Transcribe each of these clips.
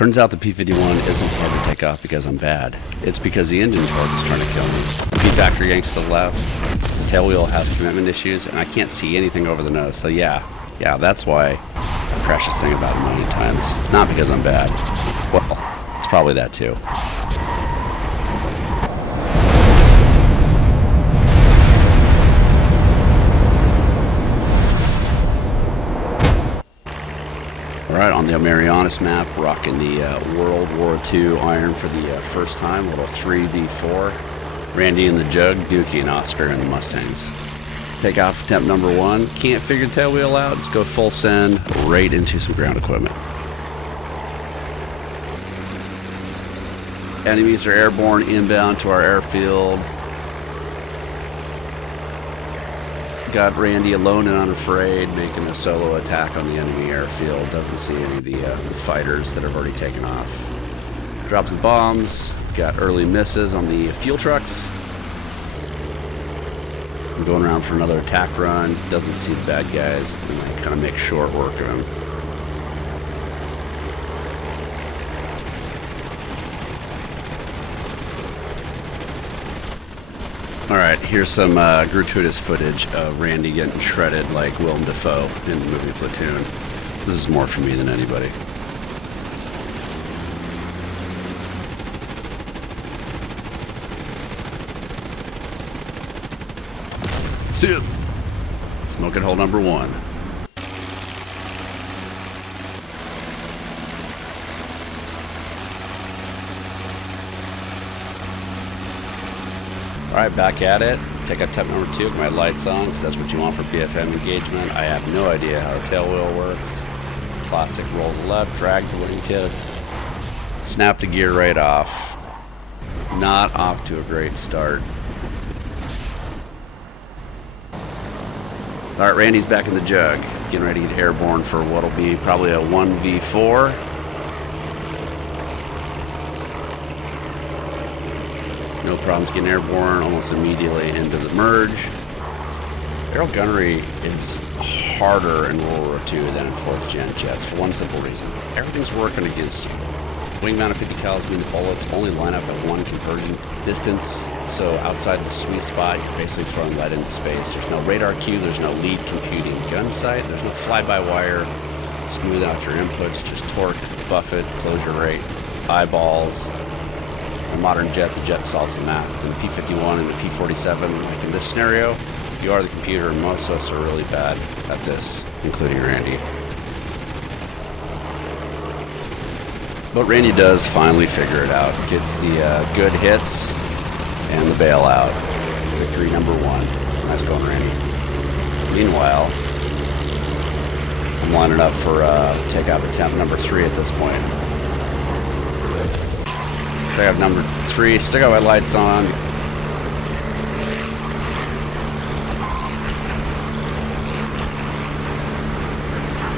Turns out the P-51 isn't hard to take off because I'm bad. It's because the engine torque is trying to kill me. P-factor yanks to the left, the tailwheel has commitment issues, and I can't see anything over the nose. So yeah, that's why I've crashed this thing about 1 million times. It's not because I'm bad. Well, it's probably that too. Alright, on the Marianas map, rocking the World War II iron for the first time, little 3v4. Randy in the Jug, Dookie and Oscar in the Mustangs. Takeoff attempt number 1. Can't figure the tailwheel out. Let's go full send right into some ground equipment. Enemies are airborne inbound to our airfield. Got Randy alone and unafraid, making a solo attack on the enemy airfield. Doesn't see any of the fighters that have already taken off. Drops the bombs. Got early misses on the fuel trucks. I'm going around for another attack run. Doesn't see the bad guys. And I kind of make short work of them. Alright, here's some gratuitous footage of Randy getting shredded like Willem Dafoe in the movie Platoon. This is more for me than anybody. See ya! Smoking hole number 1. Alright, back at it. Take attempt number 2 with my lights on, because that's what you want for PFM engagement. I have no idea how the tail wheel works. Classic roll to left, drag to wingtip. Snap the gear right off. Not off to a great start. Alright, Randy's back in the Jug. Getting ready to get airborne for what'll be probably a 1v4. No problems getting airborne almost immediately into the merge. Aero gunnery is harder in World War II than in 4th gen jets for one simple reason. Everything's working against you. Wing mounted 50 cals mean the bullets only line up at one converging distance, so outside the sweet spot, you're basically throwing lead into space. There's no radar cue, there's no lead computing gun sight, there's no fly-by-wire, smooth out your inputs, just torque, buff it, closure rate, eyeballs. A modern jet, the jet solves the math. In the P-51 and the P-47, like in this scenario, you are the computer, and most of us are really bad at this, including Randy. But Randy does finally figure it out. Gets the good hits and the bailout. Victory number 1. Nice going, Randy. Meanwhile, I'm lining up for takeoff attempt number 3 at this point. Takeoff number 3. Still got my lights on.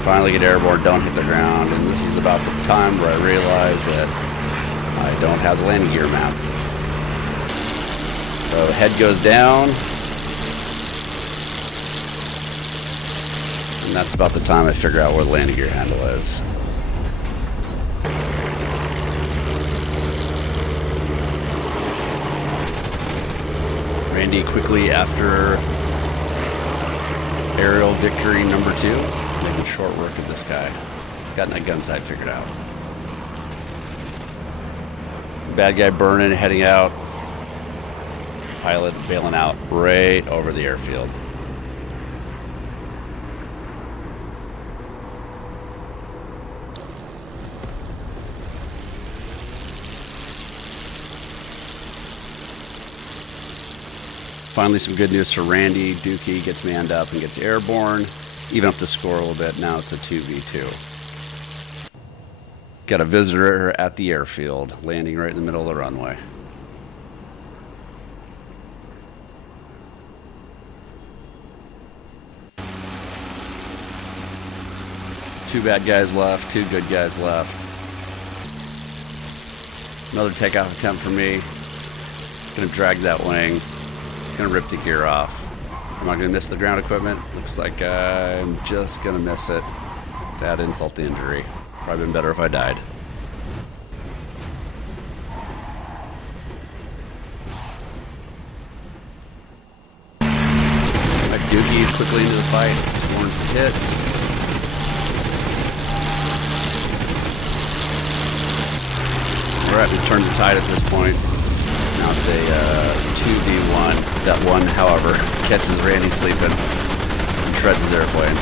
Finally get airborne, don't hit the ground, and this is about the time where I realize that I don't have the landing gear map. So the head goes down, and that's about the time I figure out where the landing gear handle is. Randy quickly after aerial victory number 2. Making short work of this guy. Gotten that gun sight figured out. Bad guy burning, heading out. Pilot bailing out right over the airfield. Finally some good news for Randy. Dookie gets manned up and gets airborne. Even up the score a little bit. Now it's a 2v2. Got a visitor at the airfield, landing right in the middle of the runway. Two bad guys left, 2 good guys left. Another takeoff attempt for me. Gonna drag that wing. Gonna rip the gear off. Am I gonna miss the ground equipment? Looks like I'm just gonna miss it. Bad insult to injury. Probably been better if I died. Dookie quickly into the fight, scoring some hits. Alright, we've turned the tide at this point. Now it's a 2v1. That one, however, catches Randy sleeping and shreds his airplane.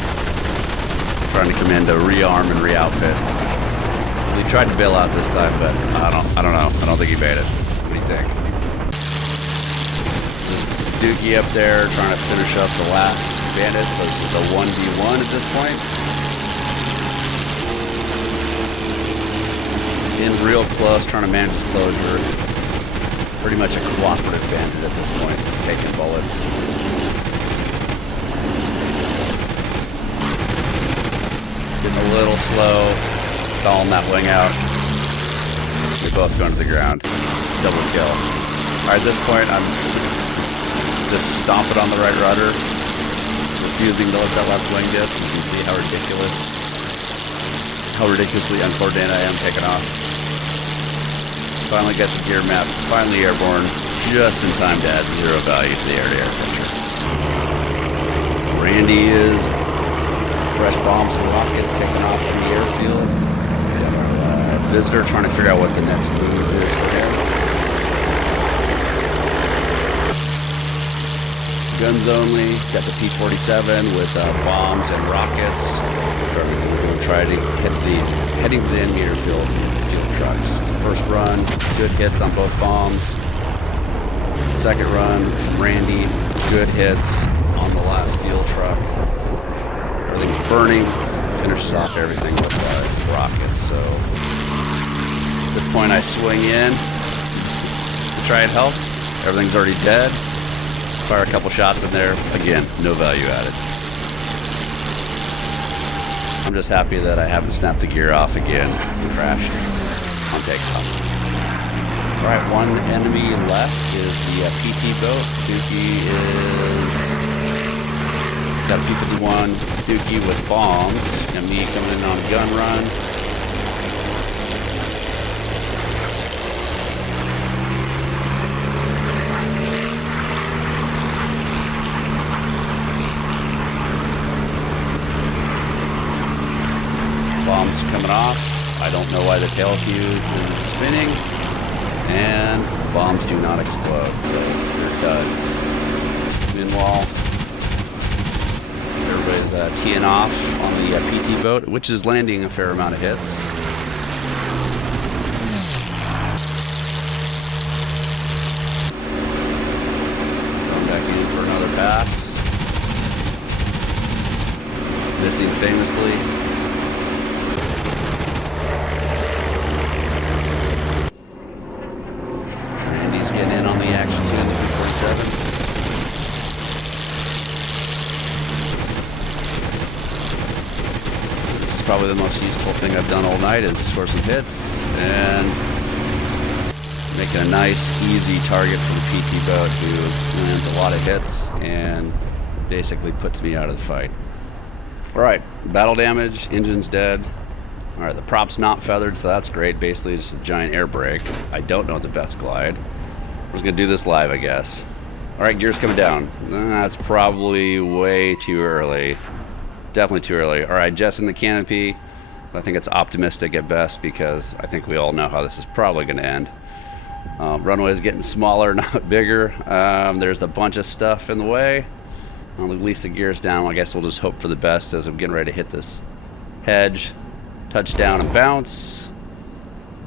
Trying to come in to rearm and re-outfit. He tried to bail out this time, but I don't know. I don't think he made it. What do you think? Dookie up there trying to finish up the last bandit, so it's just a 1v1 at this point. In real close, trying to manage his closure. Pretty much a cooperative bandit at this point, just taking bullets. Getting a little slow, stalling that wing out. They're both going to the ground. Double kill. Alright, at this point, I'm just stomping on the right rudder, refusing to let that left wing dip. You can see how ridiculously uncoordinated I am taking off. Finally got the gear map, finally airborne, just in time to add 0 value to the air-to-air picture. Randy is fresh bombs and rockets taking off from the airfield. Visitor trying to figure out what the next move is for him. Guns only, got the P-47 with bombs and rockets. We're going to try to heading to the enemy airfield trucks. First run, good hits on both bombs. Second run, Randy, good hits on the last field truck. Everything's burning, finishes off everything with rockets. So at this point I swing in to try and help. Everything's already dead. Fire a couple shots in there. Again, no value added. I'm just happy that I haven't snapped the gear off again and crashed on takeoff. Alright, one enemy left is the PT boat. Dookie is got a P-51 Dookie with bombs. And me coming in on a gun run. Bombs coming off. I don't know why the tail fuse is spinning, and bombs do not explode, so they're duds. Meanwhile, everybody's teeing off on the PT boat, which is landing a fair amount of hits. Going back in for another pass. Missing famously. Getting in on the action too, the P-47. This is probably the most useful thing I've done all night, is score some hits and making a nice, easy target for the PT boat, who lands a lot of hits and basically puts me out of the fight. Alright, battle damage, engine's dead. Alright, the prop's not feathered, so that's great. Basically just a giant air brake. I don't know the best glide. I was going to do this live, I guess. Alright, gear's coming down. That's probably way too early. Definitely too early. Alright, just in the canopy. I think it's optimistic at best, because I think we all know how this is probably going to end. Runway is getting smaller, not bigger. There's a bunch of stuff in the way. At least the gear's down. I guess we'll just hope for the best as I'm getting ready to hit this hedge. Touchdown and bounce.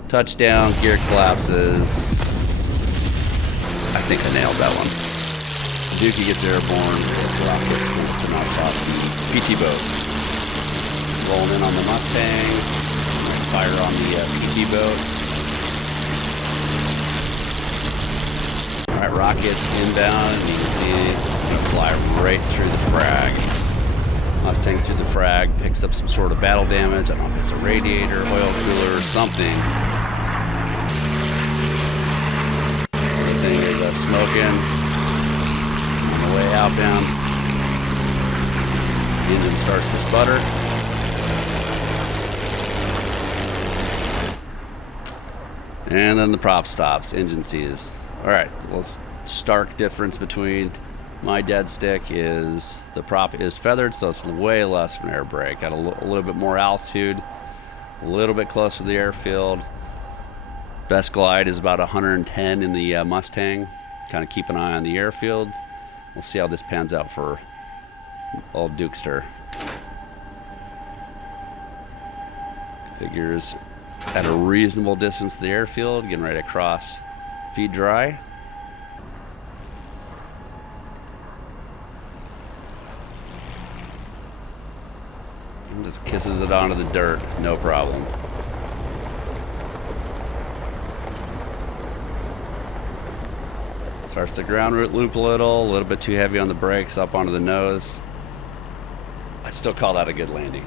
Touchdown, gear collapses. I think I nailed that one. Dookie gets airborne. Rockets going to finish off the PT boat. Rolling in on the Mustang. Fire on the PT boat. Alright, rockets inbound. And you can see it fly right through the frag. Mustang through the frag. Picks up some sort of battle damage. I don't know if it's a radiator, oil cooler, or something. Smoking on the way outbound. The engine starts to sputter. And then the prop stops. Engine seizes. Alright, well, stark difference between My dead stick is, the prop is feathered, so it's way less of an air brake. Got a little bit more altitude, a little bit closer to the airfield. Best glide is about 110 in the Mustang. Kind of keep an eye on the airfield. We'll see how this pans out for old Dukester. Figures at a reasonable distance to the airfield, getting ready to cross feed dry. And just kisses it onto the dirt, no problem. Starts to ground root loop a little bit too heavy on the brakes, up onto the nose. I'd still call that a good landing.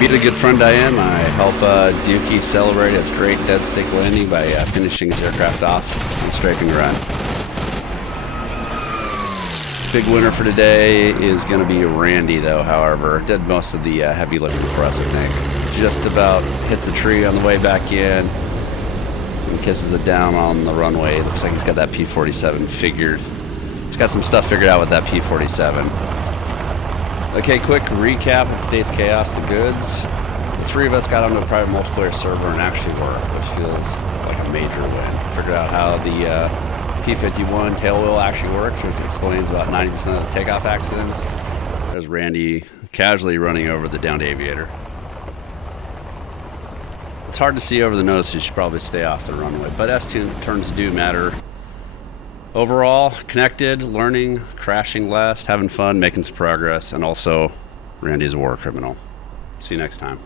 Being a good friend I am, I help Dukey celebrate his great dead stick landing by finishing his aircraft off on strafing run. Big winner for today is going to be Randy, though, however. Did most of the heavy lifting for us, I think. Just about hit the tree on the way back in and kisses it down on the runway. Looks like he's got that P-47 figured. He's got some stuff figured out with that P-47. Okay, quick recap of today's chaos, the goods. The three of us got onto a private multiplayer server and actually worked, which feels like a major win. Figured out how the P-51 tailwheel actually works, which explains about 90% of the takeoff accidents. There's Randy casually running over the downed aviator. It's hard to see over the nose, so you should probably stay off the runway, but S-turns do matter. Overall, connected, learning, crashing less, having fun, making some progress, and also Randy's a war criminal. See you next time.